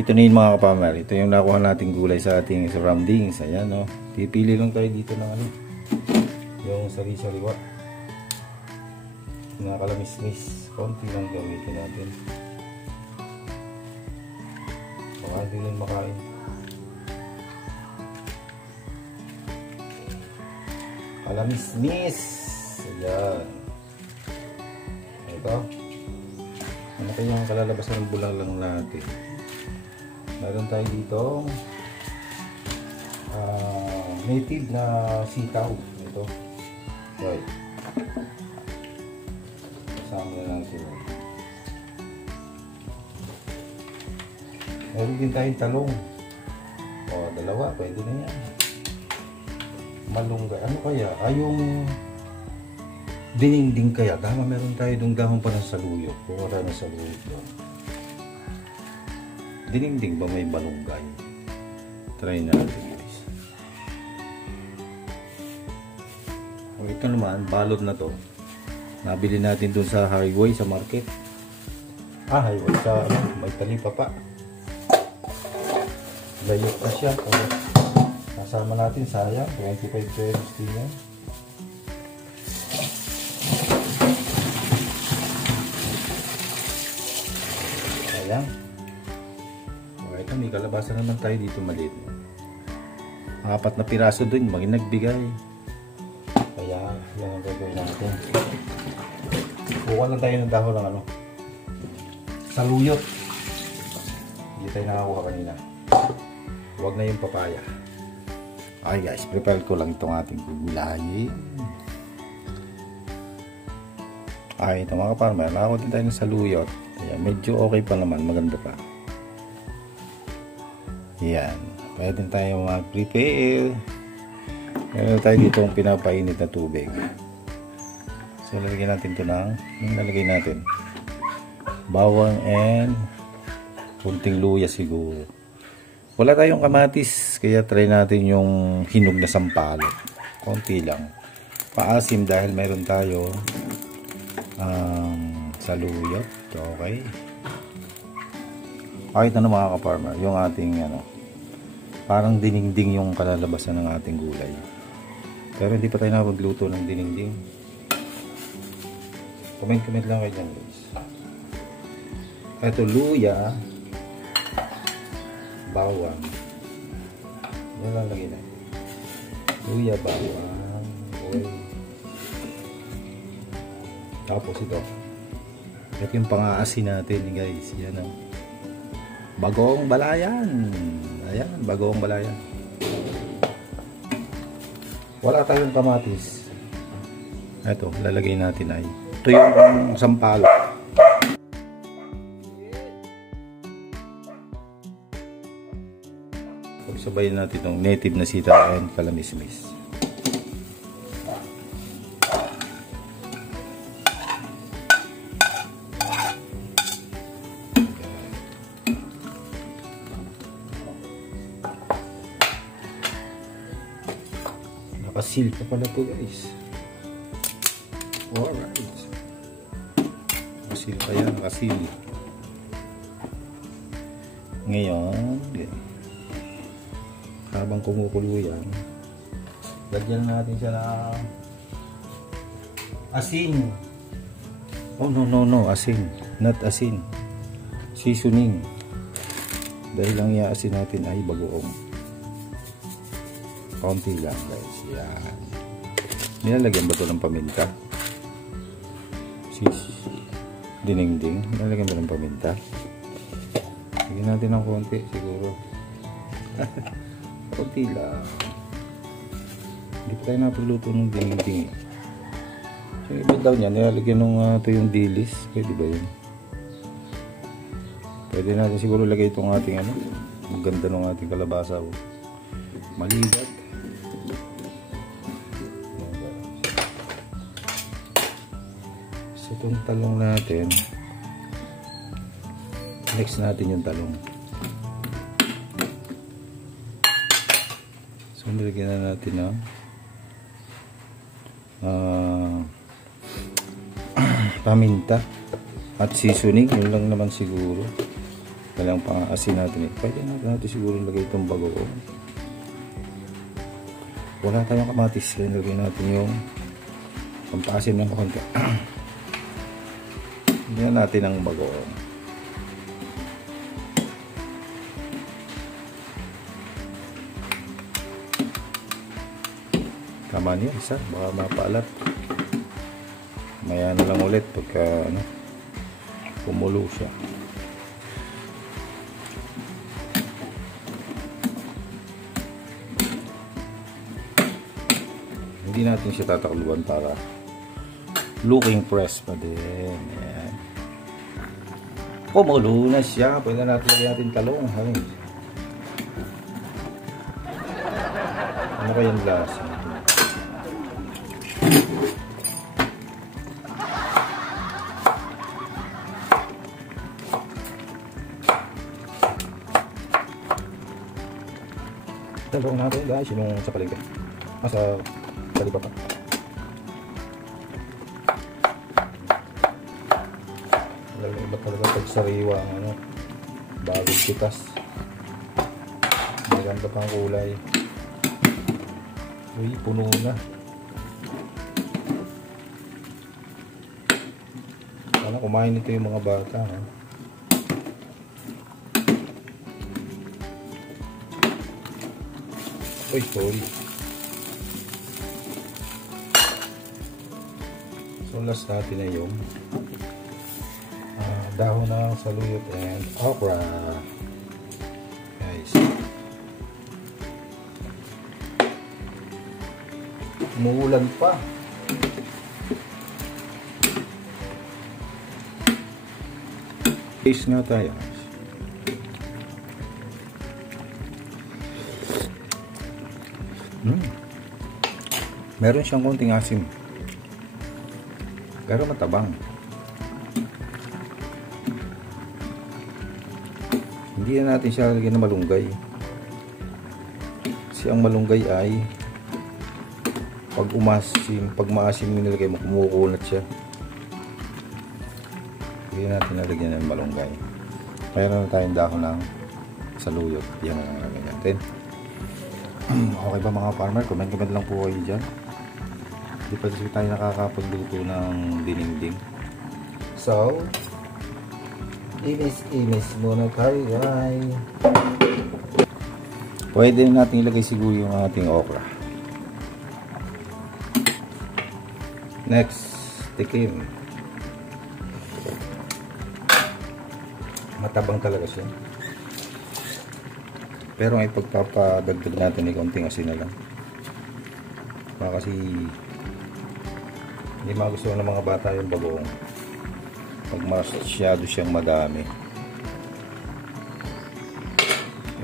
ito na yun mga kapamer. Ito yung nakuha nating gulay sa ating surroundings. Ayan o. Pipili lang tayo dito ng ano. Yung sari-sariwa. Nakakalamis-mis. Konti lang gamitin natin. Baka hindi lang makain. Kalamis-mis. Ayan. Ito. Ano kayang kalalabasan ng bulalang natin? Meron tayo dito native na sitaw. Ito. Right. Kasama na lang sila. Meron din tayong talong. O, dalawa. Pwede na yan. Malunggay. Ano kaya? Yung dininding kaya. Tama, meron tayo dong dahon pa ng saluyot. Wala na saluyot doon. Dininding ba may malunggay? Try natin guys. O, ito naman, balot na to. Nabili natin dun sa highway, sa market. Highway sa ano, may talipa pa. Layot na siya. Kasama natin, sayang. 25 pesos din yan. Sayang. Okay, ito, may kalabasan naman tayo dito maliit. 4 na piraso dun, nagbigay. Kaya, yan ang gagawin natin. Kuha lang tayo ng dahon ng ano. Saluyot. Hindi tayo nakakuha kanina. Huwag na yung papaya. Okay guys, prepare ko lang itong ating gulayin. Okay, ito mga kaparmer, nakakuha din tayo ng saluyot. Ayan, medyo okay pa naman, maganda pa. Ayan, pwede tayo mag-prepare. Meron tayo dito ang pinapainit na tubig. So, lalagyan natin ito ng, nalagay natin, bawang and kunting luya siguro. Wala tayong kamatis, kaya try natin yung hinog na sampalok. Konti lang. Paasim dahil mayroon tayo saluyot. Okay. Kahit na mga ka-farmer, yung ating ano, parang diningding yung kalalabasan ng ating gulay. Pero hindi pa tayo nakapagluto ng diningding. Comment lang kayo dyan guys. Ito luya, bawang. Yan lang lagay natin. Luya, bawang, oil. Tapos ito. Ito yung pang-aasin natin guys. Yan ang bagong balayan. Ayan, bagong balayan. Wala tayong kamatis. Ito, lalagay natin ay ito yung sampalok. Pagsabayin natin itong native na sitaw and kalamismis. Nakasil pa pala ito guys. Alright. Nakasil pa yan, nakasil. Ngayon, habang kumukulo yan, lagyan natin siya ng asin. Oh no, asin, not asin, seasoning. Dahil lang iaasin natin ay bagoong. Konti lang guys. Yan. Nilalagyan ba ito ng paminta? Dinengdeng. Nilalagyan ba ng paminta? Lagyan natin ng konti siguro. Konti lang. Hindi pa tayo napagluto ng dinengdeng. Yung iba daw niya, nilalagyan ng ito yung dilis. Pwede ba yun? Pwede natin siguro lagay itong ating ano. Ang ganda ng ating kalabasa. Maligat. So itong talong natin, next natin yung talong. So nilagyan na natin ng paminta at seasoning. Yun lang naman siguro. Kailangan pang asin natin eh. Pwede natin siguro lagay itong bagoong. Wala tayong kamatis, kaya lagay natin yung pampasin ng konti. Lagyan natin ang bagoong. Tama niya, isa, baka mapaalat. Maya na lang ulit pagka kumulo siya. Hindi natin siya tatakluban para looking fresh pa din. Ayan. Kumulo na siya. Pwede natin lagyan natin talong. Ano kayang lasa? Talong natin guys, yung sa palengke. Sa kaliba pa. Iba talaga pag sariwa ang bagong pitas. Maganda pang kulay. Uy, puno na. Sana kumain nito yung mga bata. Uy, sorry. So last natin na yung dahon ng saluyot and okra. Guys. Umuulan pa. Taste nga tayo. Meron siyang konting asim. Pero matabang. Hindi na natin siya lagyan ng malunggay. Kasi ang malunggay ay pag maasim nilagay mo, kumukulat siya. Hindi natin nalagyan ng malunggay. Mayroon na tayong dahon ng saluyot. Yan ang nalagyan natin. Okay ba mga farmer? Comment lang po kayo dyan. Hindi pa tayo nakakapagluto ng dinding. So, inis muna tayo guys. Pwede natin ilagay siguro yung ating okra. Next, tikim. Matabang talaga siya. Pero ay pagpapadagdag natin ay konting asin na lang. Kasi hindi magustuhan ng mga bata yung bagoong. Pag masyado siyang madami.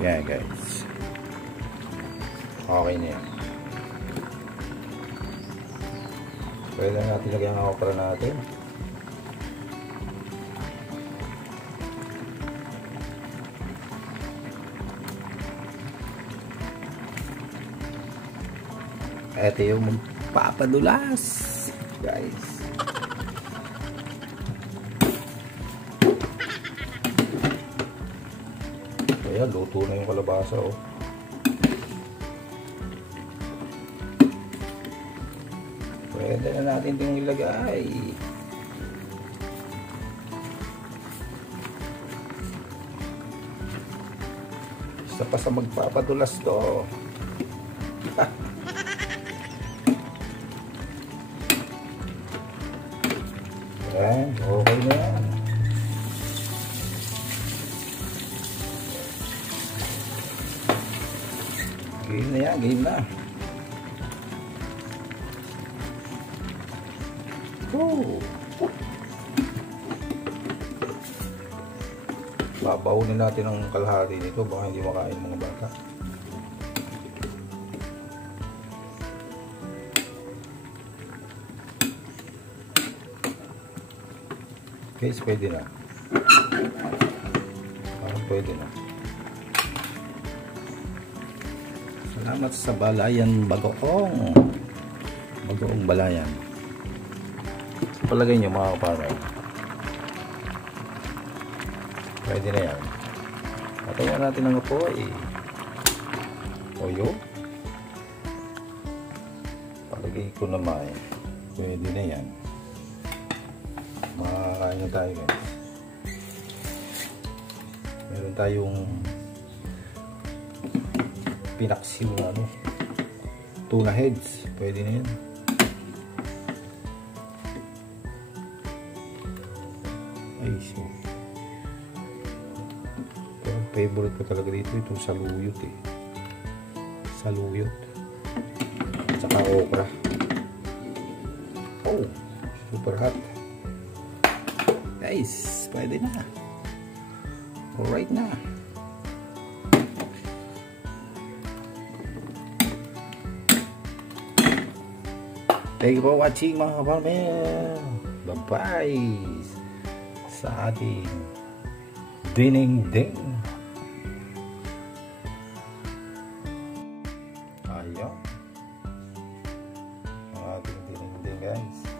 Yan guys. Okay na yan. Pwede natin lagyan ang okra natin. Ito yung magpapadulas guys. Ayan, luto na yung kalabasa oh. Pwede na natin itong ilagay. Isa pa sa magpapadulas to. Ayan, okay na yan. Game na yan, game na. Oh. Babaunin natin ang kalahati nito, baka hindi makain mga bata. Guys, pwede na. Parang pwede na. Salamat sa Balayan Bagoong. Bagoong Balayan. Palagay nyo mga kaparang. Pwede na yan. Patayin natin ang apoy. Toyo. Palagay ko naman. Pwede na yan. Makakain na tayo guys. Meron tayong pinaksiw na tuna heads. Pwede na yan. Ay, so. Pero favorite ko talaga dito itong saluyot eh. Saluyot. At saka okra. Oh, super hot. Guys, pwede na. Alright na. Thank you for watching mga kaparmer. Bye-bye sa ating ding-ding. Ayan. Ang ating ding-ding guys.